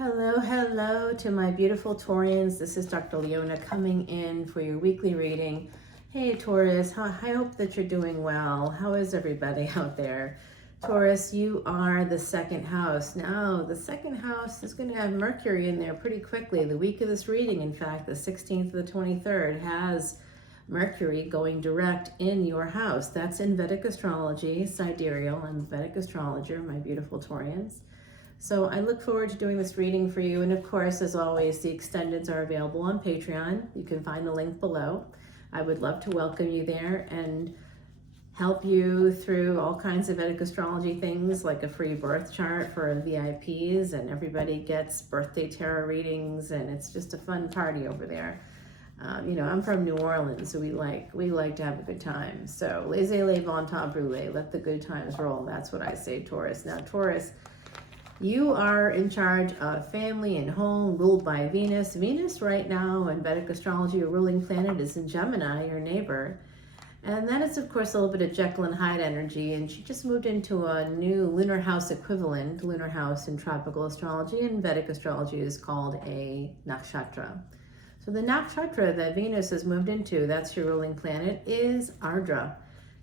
Hello to my beautiful Taurians. This is Dr. Leona coming in for your weekly reading. Hey Taurus, I hope that you're doing well. How is everybody out there? Taurus, you are the second house. Now, the second house is going to have Mercury in there pretty quickly. The week of this reading, in fact, the 16th to the 23rd, has Mercury going direct in your house. That's in Vedic Astrology, sidereal. I'm a Vedic astrologer, my beautiful Taurians. So I look forward to doing this reading for you. And of course, as always, the extendeds are available on Patreon. You can find the link below. I would love to welcome you there and help you through all kinds of Vedic astrology things, like a free birth chart for VIPs, and everybody gets birthday tarot readings, and it's just a fun party over there. I'm from New Orleans, so we like to have a good time. So laissez-les bon temps brûler, let the good times roll. That's what I say, Taurus. Now, Taurus, you are in charge of family and home, ruled by Venus. Venus right now in Vedic astrology, your ruling planet is in Gemini, your neighbor. And that is, of course, a little bit of Jekyll and Hyde energy. And she just moved into a new lunar house equivalent. Lunar house in tropical astrology and Vedic astrology is called a nakshatra. So the nakshatra that Venus has moved into, that's your ruling planet, is Ardra.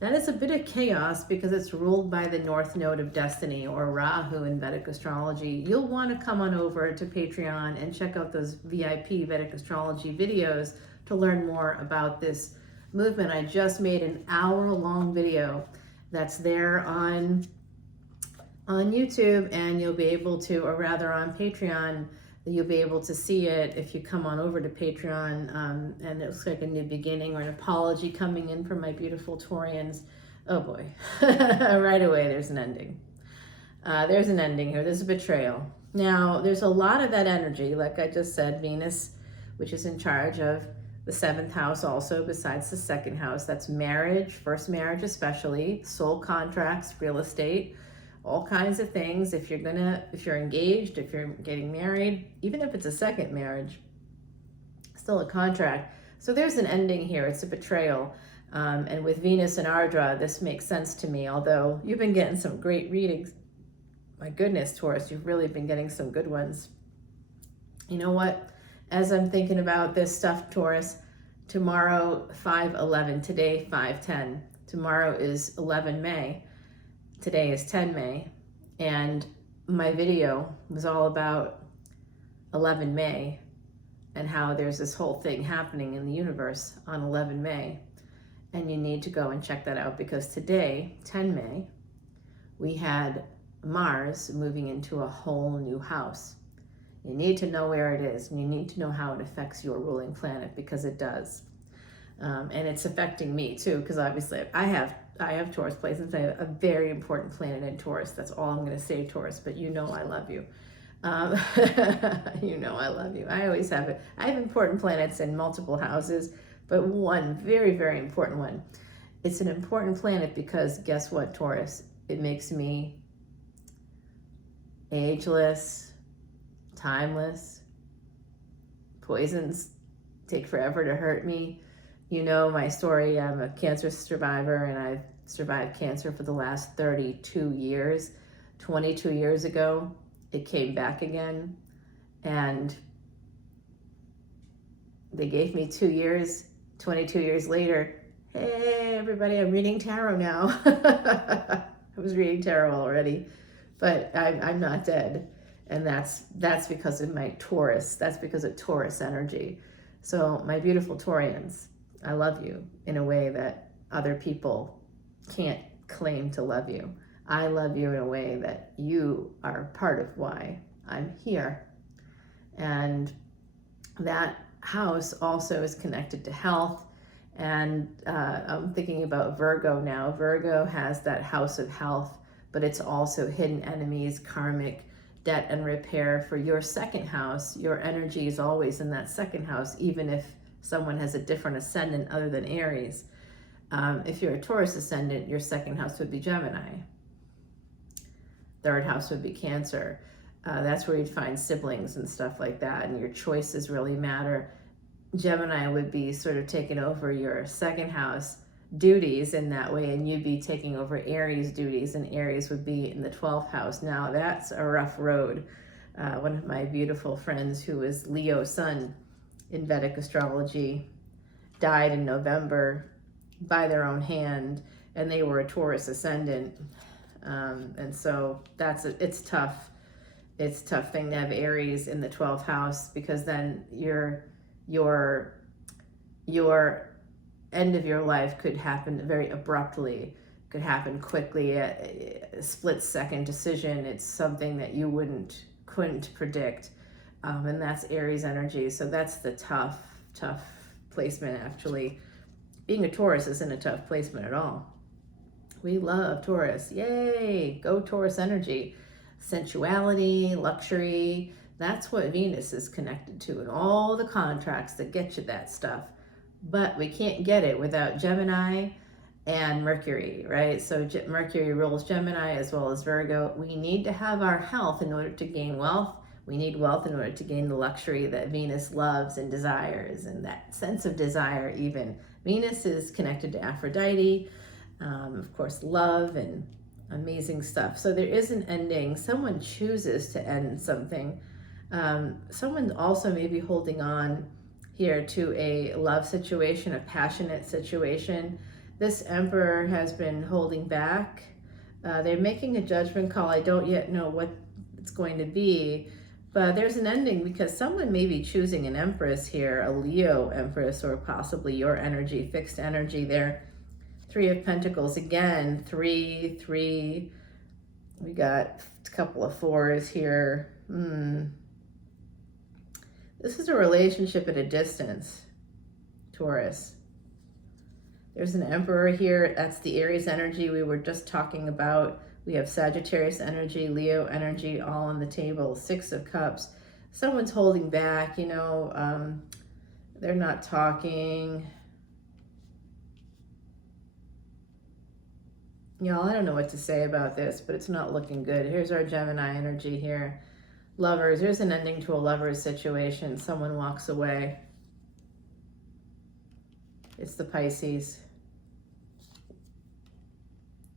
That is a bit of chaos because it's ruled by the North Node of Destiny, or Rahu in Vedic astrology. You'll want to come on over to Patreon and check out those VIP Vedic astrology videos to learn more about this movement. I just made an hour-long video that's there on YouTube, and you'll be able to, or rather on Patreon, you'll be able to see it if you come on over to Patreon, and it looks like a new beginning or an apology coming in from my beautiful Taurians. Oh boy, right away there's an ending. There's an ending here, there's a betrayal. Now, there's a lot of that energy, like I just said, Venus, which is in charge of the 7th house also, besides the 2nd house. That's marriage, first marriage especially, soul contracts, real estate, all kinds of things. If you're engaged, if you're getting married, even if it's a second marriage, still a contract. So there's an ending here. It's a betrayal. And with Venus and Ardra, this makes sense to me, although you've been getting some great readings. My goodness, Taurus, you've really been getting some good ones. You know what? As I'm thinking about this stuff, Taurus, tomorrow 5/11, today 5/10. Tomorrow is 11 May. Today is 10 May, and my video was all about 11 May and how there's this whole thing happening in the universe on 11 May. And you need to go and check that out, because today, 10 May, we had Mars moving into a whole new house. You need to know where it is, and you need to know how it affects your ruling planet, because it does. And it's affecting me too, because obviously I have Taurus placements. I have a very important planet in Taurus. That's all I'm going to say, Taurus, but you know I love you. You know I love you. I always have it. I have important planets in multiple houses, but one very, very important one. It's an important planet because guess what, Taurus? It makes me ageless, timeless. Poisons take forever to hurt me. You know my story. I'm a cancer survivor, and I've survived cancer for the last 32 years. 22 years ago, it came back again, and they gave me 2 years. 22 years later, hey everybody, I'm reading tarot now. I was reading tarot already, but I'm not dead, and that's because of my Taurus. That's because of Taurus energy. So my beautiful Taurians, I love you in a way that other people can't claim to love you. I love you in a way that you are part of why I'm here. And that house also is connected to health. And I'm thinking about Virgo now. Virgo has that house of health, but it's also hidden enemies, karmic, debt and repair. For your 2nd house, your energy is always in that 2nd house, even if someone has a different ascendant other than Aries. If you're a Taurus ascendant, your 2nd house would be Gemini. 3rd house would be Cancer. That's where you'd find siblings and stuff like that, and your choices really matter. Gemini would be sort of taking over your 2nd house duties in that way, and you'd be taking over Aries duties, and Aries would be in the 12th house. Now that's a rough road. One of my beautiful friends who is Leo sun in Vedic Astrology died in November by their own hand, and they were a Taurus Ascendant. And so it's tough. It's a tough thing to have Aries in the 12th house, because then your end of your life could happen very abruptly, could happen quickly, a split-second decision. It's something that you couldn't predict, and that's Aries energy. So that's the tough placement. Actually, being a Taurus isn't a tough placement at all. We love Taurus. Yay! Go Taurus energy. Sensuality, luxury. That's what Venus is connected to, and all the contracts that get you that stuff. But we can't get it without Gemini and Mercury, right? So Mercury rules Gemini as well as Virgo. We need to have our health in order to gain wealth. We need wealth in order to gain the luxury that Venus loves and desires, and that sense of desire even. Venus is connected to Aphrodite, of course, love and amazing stuff. So there is an ending. Someone chooses to end something. Someone also may be holding on here to a love situation, a passionate situation. This Emperor has been holding back. They're making a judgment call. I don't yet know what it's going to be, but there's an ending, because someone may be choosing an Empress here, a Leo Empress, or possibly your energy, fixed energy there. Three of Pentacles again, three. We got a couple of fours here. This is a relationship at a distance, Taurus. There's an Emperor here. That's the Aries energy we were just talking about. We have Sagittarius energy, Leo energy, all on the table. Six of Cups. Someone's holding back, they're not talking. Y'all, I don't know what to say about this, but it's not looking good. Here's our Gemini energy here. Lovers, there's an ending to a lover's situation. Someone walks away. It's the Pisces.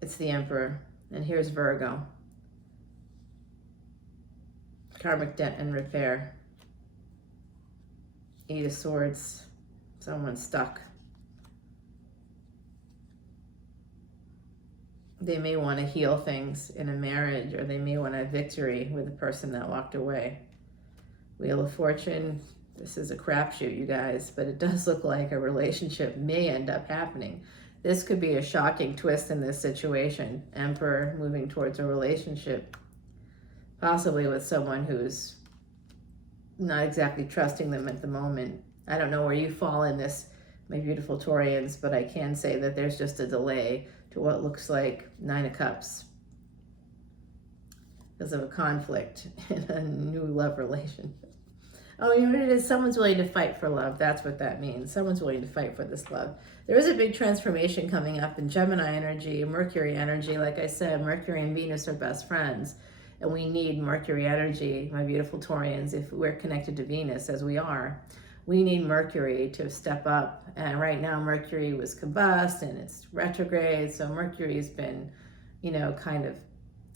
It's the Emperor. And here's Virgo. Karmic debt and repair. Eight of Swords. Someone's stuck. They may want to heal things in a marriage, or they may want a victory with the person that walked away. Wheel of Fortune. This is a crapshoot, you guys, but it does look like a relationship may end up happening. This could be a shocking twist in this situation. Emperor moving towards a relationship, possibly with someone who's not exactly trusting them at the moment. I don't know where you fall in this, my beautiful Taurians, but I can say that there's just a delay to what looks like Nine of Cups because of a conflict in a new love relationship. Oh, you know what it is? Someone's willing to fight for love. That's what that means. Someone's willing to fight for this love. There is a big transformation coming up in Gemini energy, Mercury energy. Like I said, Mercury and Venus are best friends, and we need Mercury energy, my beautiful Taurians, if we're connected to Venus, as we are. We need Mercury to step up. And right now, Mercury was combust and it's retrograde. So Mercury's been, kind of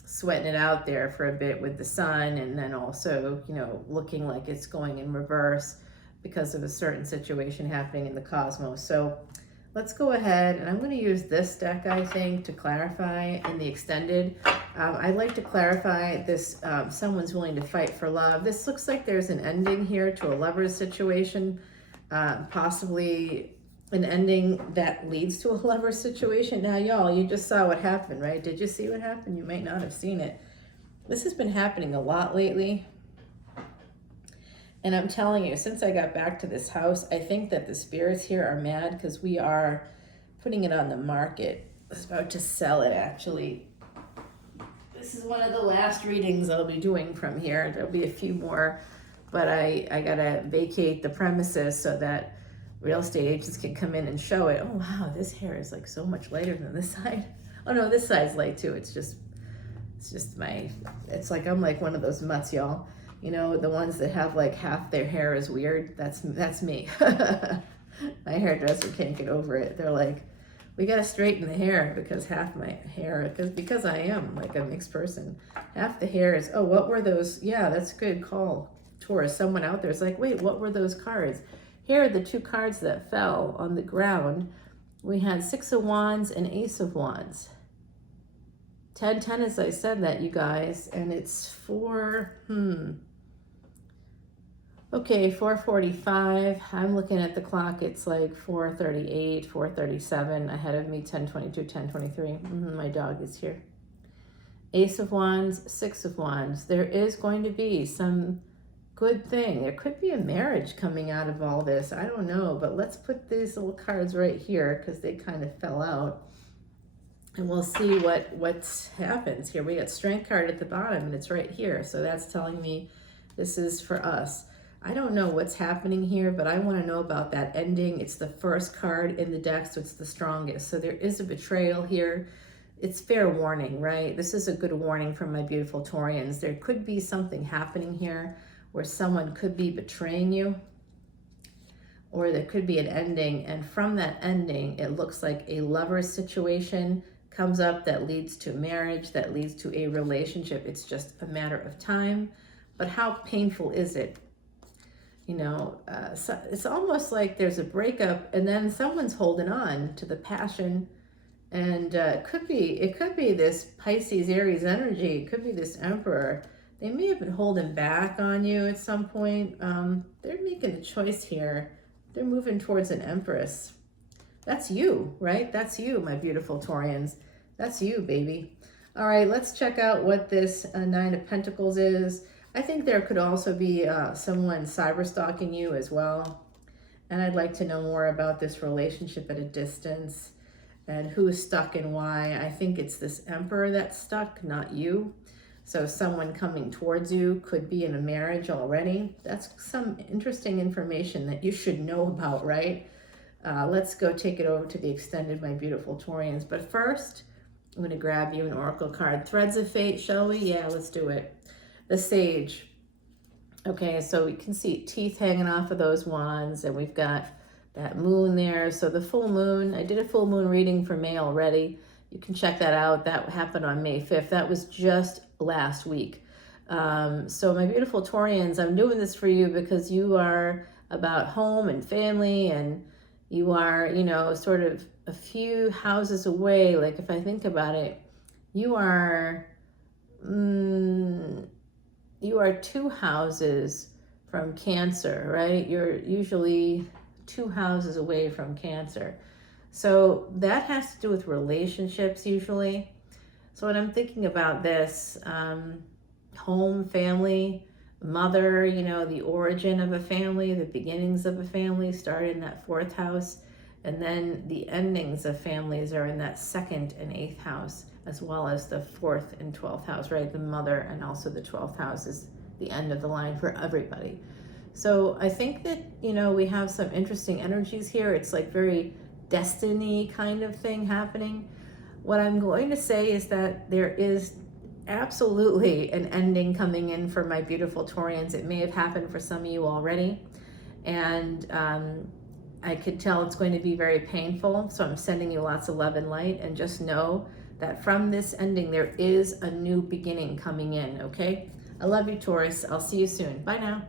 sweating it out there for a bit with the sun, and then also, looking like it's going in reverse because of a certain situation happening in the cosmos. So let's go ahead, and I'm going to use this deck, I think, to clarify in the extended. I'd like to clarify this, someone's willing to fight for love. This looks like there's an ending here to a lover's situation, possibly an ending that leads to a lover's situation. Now, y'all, you just saw what happened, right? Did you see what happened? You might not have seen it. This has been happening a lot lately. And I'm telling you, since I got back to this house, I think that the spirits here are mad because we are putting it on the market. I was about to sell it, actually. This is one of the last readings I'll be doing from here. There'll be a few more, but I gotta vacate the premises so that real estate agents can come in and show it. Oh wow, this hair is like so much lighter than this side. Oh no, this side's light too. It's just it's like I'm like one of those mutts, y'all. The ones that have like half their hair is weird. That's me. My hairdresser can't get over it. They're like, We gotta straighten the hair because half my hair, because I am like a mixed person, half the hair is, oh, what were those? Yeah, that's a good call, Taurus. Someone out there is like, wait, what were those cards? Here are the two cards that fell on the ground. We had Six of Wands and Ace of Wands. 10-10, as I said that, you guys, and it's okay, 4:45. I'm looking at the clock. It's like 4:38, 4:37. Ahead of me, 10:22, 10:23. My dog is here. Ace of Wands, Six of Wands. There is going to be some good thing. There could be a marriage coming out of all this. I don't know, but let's put these little cards right here because they kind of fell out. And we'll see what happens here. We got Strength card at the bottom, and it's right here. So that's telling me this is for us. I don't know what's happening here, but I want to know about that ending. It's the first card in the deck, so it's the strongest. So there is a betrayal here. It's fair warning, right? This is a good warning from my beautiful Taurians. There could be something happening here where someone could be betraying you, or there could be an ending. And from that ending, it looks like a lover's situation comes up that leads to marriage, that leads to a relationship. It's just a matter of time. But how painful is it? You know, so it's almost like there's a breakup and then someone's holding on to the passion. And it could be this Pisces Aries energy. It could be this Emperor. They may have been holding back on you at some point. They're making a choice here. They're moving towards an Empress. That's you, right? That's you, my beautiful Taurians. That's you, baby. All right, let's check out what this Nine of Pentacles is. I think there could also be someone cyber stalking you as well. And I'd like to know more about this relationship at a distance and who's stuck and why. I think it's this Emperor that's stuck, not you. So someone coming towards you could be in a marriage already. That's some interesting information that you should know about, right? Let's go take it over to the extended, my beautiful Taurians. But first, I'm going to grab you an oracle card. Threads of Fate, shall we? Yeah, let's do it. The Sage. Okay, so we can see teeth hanging off of those wands, and we've got that moon there. So the full moon, I did a full moon reading for May already. You can check that out. That happened on May 5th. That was just last week. So my beautiful Taurians, I'm doing this for you because you are about home and family, and you are, you know, sort of a few houses away. Like if I think about it, you are 2 houses from Cancer, right? You're usually 2 houses away from Cancer. So that has to do with relationships usually. So when I'm thinking about this, home, family, mother, you know, the origin of a family, the beginnings of a family started in that 4th house. And then the endings of families are in that 2nd and 8th house, as well as the 4th and 12th house, right? The mother and also the 12th house is the end of the line for everybody. So I think that, you know, we have some interesting energies here. It's like very destiny kind of thing happening. What I'm going to say is that there is absolutely an ending coming in for my beautiful Taurians. It may have happened for some of you already. And I could tell it's going to be very painful. So I'm sending you lots of love and light, and just know that from this ending, there is a new beginning coming in, okay? I love you, Taurus. I'll see you soon. Bye now.